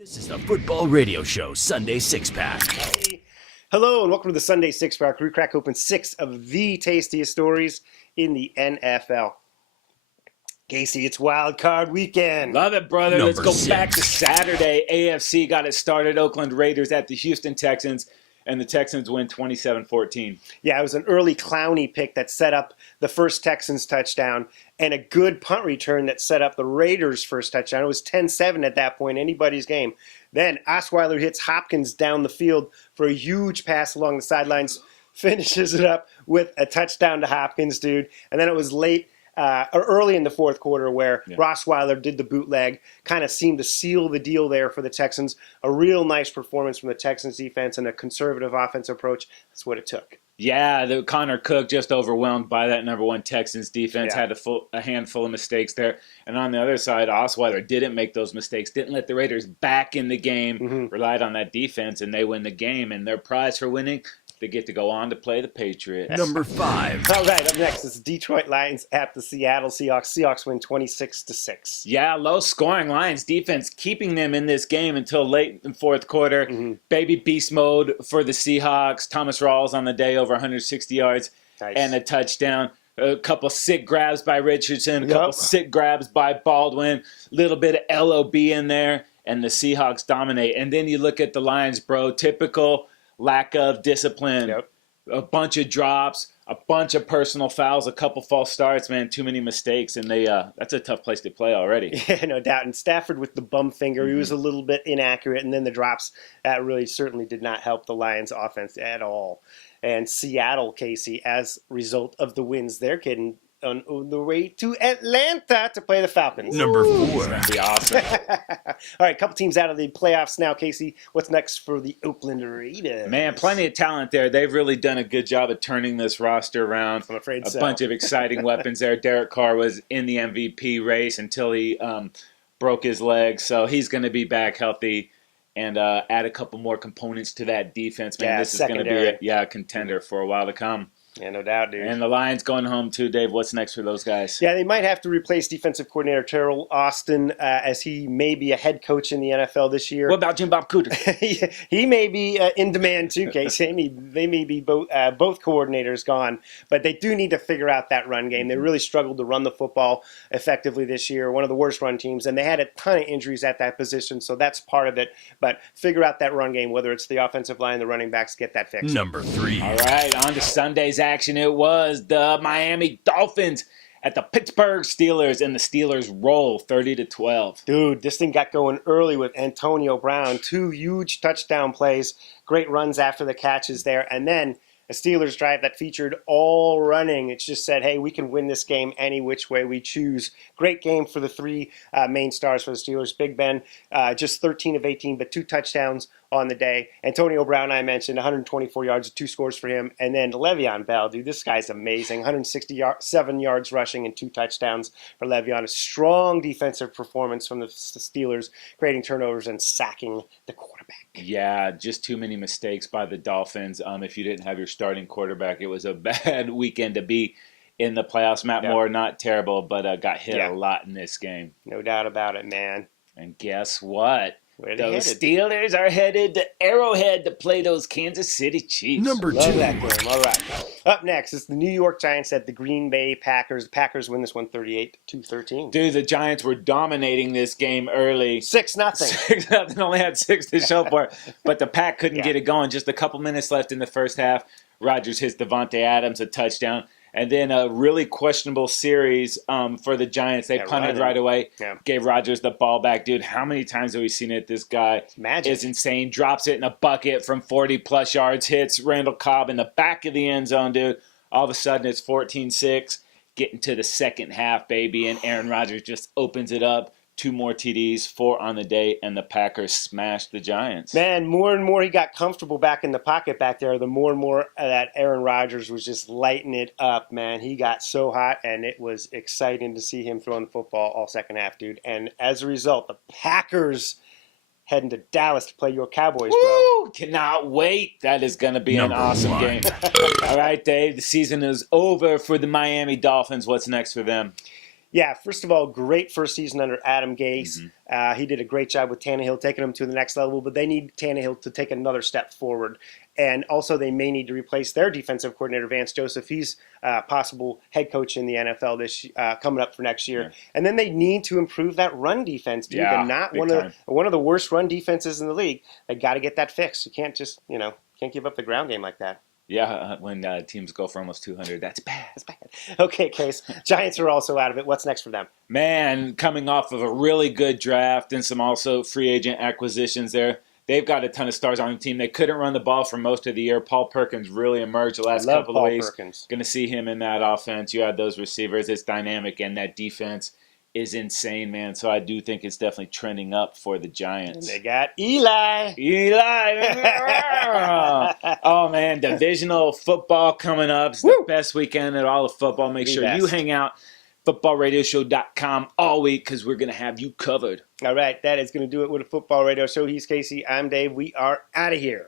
This is the Football Radio Show Sunday Six Pack. Hey. Hello and welcome to the Sunday Six Pack. We crack open 6 of the tastiest stories in the NFL. Casey, it's wild card weekend. Love it, brother. Number Let's go back 6. to Saturday. AFC got it started. Oakland Raiders at the Houston Texans, and the Texans win 27-14. Yeah, it was an early Clowney pick that set up the first Texans touchdown and a good punt return that set up the Raiders' first touchdown. It was 10-7 at that point, anybody's game. Then Osweiler hits Hopkins down the field for a huge pass along the sidelines, finishes it up with a touchdown to Hopkins, dude. And then it was late. Or early in the fourth quarter where Osweiler did the bootleg, kind of seemed to seal the deal there for the Texans. A real nice performance from the Texans defense and a conservative offensive approach. That's what it took. Yeah, the Connor Cook just overwhelmed by that number one Texans defense, had a handful of mistakes there. And on the other side, Osweiler didn't make those mistakes, didn't let the Raiders back in the game, relied on that defense, and they win the game. And their prize for winning, they get to go on to play the Patriots. Number 5. All right, up next is Detroit Lions at the Seattle Seahawks. Seahawks win 26-6. Yeah, low-scoring Lions defense keeping them in this game until late in fourth quarter. Baby beast mode for the Seahawks. Thomas Rawls on the day, over 160 yards and a touchdown. A couple sick grabs by Richardson, a couple sick grabs by Baldwin, little bit of LOB in there, and the Seahawks dominate. And then you look at the Lions, bro, typical lack of discipline, a bunch of drops, a bunch of personal fouls, a couple false starts, man, too many mistakes, and that's a tough place to play already. Yeah, no doubt. And Stafford with the bum finger, he was a little bit inaccurate, and then the drops, that really certainly did not help the Lions offense at all. And Seattle, Casey, as a result of the wins, they're getting on the way to Atlanta to play the Falcons. Number 4. That'd be awesome. All right, a couple teams out of the playoffs now, Casey. What's next for the Oakland Raiders? Man, plenty of talent there. They've really done a good job of turning this roster around. I'm afraid a so. bunch of exciting weapons there. Derek Carr was in the MVP race until he broke his leg, so he's going to be back healthy and add a couple more components to that defense. Man, this is going to be a contender for a while to come. Yeah, no doubt, dude. And the Lions going home too, Dave. What's next for those guys? Yeah, they might have to replace defensive coordinator Terrell Austin as he may be a head coach in the NFL this year. What about Jim Bob Cooter? He may be in demand too, Casey. They may be both coordinators gone, but they do need to figure out that run game. They really struggled to run the football effectively this year, one of the worst run teams, and they had a ton of injuries at that position, so that's part of it. But figure out that run game, whether it's the offensive line, the running backs, get that fixed. Number 3. All right, on to Sunday's action. It was the Miami Dolphins at the Pittsburgh Steelers, and the Steelers roll 30-12. Dude, this thing got going early with Antonio Brown. 2 huge touchdown plays, great runs after the catches there, and then a Steelers drive that featured all running. It just said, hey, we can win this game any which way we choose. Great game for the 3 main stars for the Steelers. Big Ben, just 13 of 18, but 2 touchdowns on the day. Antonio Brown, I mentioned, 124 yards, 2 scores for him. And then Le'Veon Bell, dude, this guy's amazing. 167 yards rushing and 2 touchdowns for Le'Veon. A strong defensive performance from the Steelers, creating turnovers and sacking the quarterback. Yeah, just too many mistakes by the Dolphins. If you didn't have your starting quarterback, it was a bad weekend to be in the playoffs. Matt Moore, not terrible, but got hit a lot in this game. No doubt about it, man. And guess what? Those headed? Steelers are headed to Arrowhead to play those Kansas City Chiefs. Number 2. Love that game. All right. Up next is the New York Giants at the Green Bay Packers. The Packers win this one 38-13. Dude, the Giants were dominating this game early. 6-0. 6-0. Only had 6 to show for it. But the Pack couldn't get it going. Just a couple minutes left in the first half. Rodgers hits Devontae Adams a touchdown. And then a really questionable series for the Giants. They punted right away, gave Rodgers the ball back. Dude, how many times have we seen it? This guy is insane. Drops it in a bucket from 40-plus yards, hits Randall Cobb in the back of the end zone, dude. All of a sudden, it's 14-6, getting to the second half, baby, and Aaron Rodgers just opens it up. 2 more TDs, 4 on the day, and the Packers smashed the Giants. Man, more and more he got comfortable back in the pocket back there, the more and more that Aaron Rodgers was just lighting it up, man. He got so hot, and it was exciting to see him throwing the football all second half, dude. And as a result, the Packers heading to Dallas to play your Cowboys, bro. Woo! Cannot wait. That is going to be an awesome game. All right, Dave, the season is over for the Miami Dolphins. What's next for them? Yeah, first of all, great first season under Adam Gase. He did a great job with Tannehill, taking him to the next level, but they need Tannehill to take another step forward. And also, they may need to replace their defensive coordinator, Vance Joseph. He's possible head coach in the NFL coming up for next year. Yeah. And then they need to improve that run defense, dude. Yeah, They're not one of the worst run defenses in the league. They got to get that fixed. You can't just, can't give up the ground game like that. Yeah, when teams go for almost 200, that's bad. That's bad. Okay, Case. Giants are also out of it. What's next for them? Man, coming off of a really good draft and some also free agent acquisitions there, they've got a ton of stars on the team. They couldn't run the ball for most of the year. Paul Perkins really emerged the last couple of weeks. Going to see him in that offense. You have those receivers. It's dynamic, and that defense is insane, man. So I do think it's definitely trending up for the Giants. And they got Eli. Oh, man, divisional football coming up. It's the best weekend at all of football. Make sure you hang out footballradioshow.com all week because we're going to have you covered. All right, that is going to do it with a Football Radio Show. He's Casey. I'm Dave. We are out of here.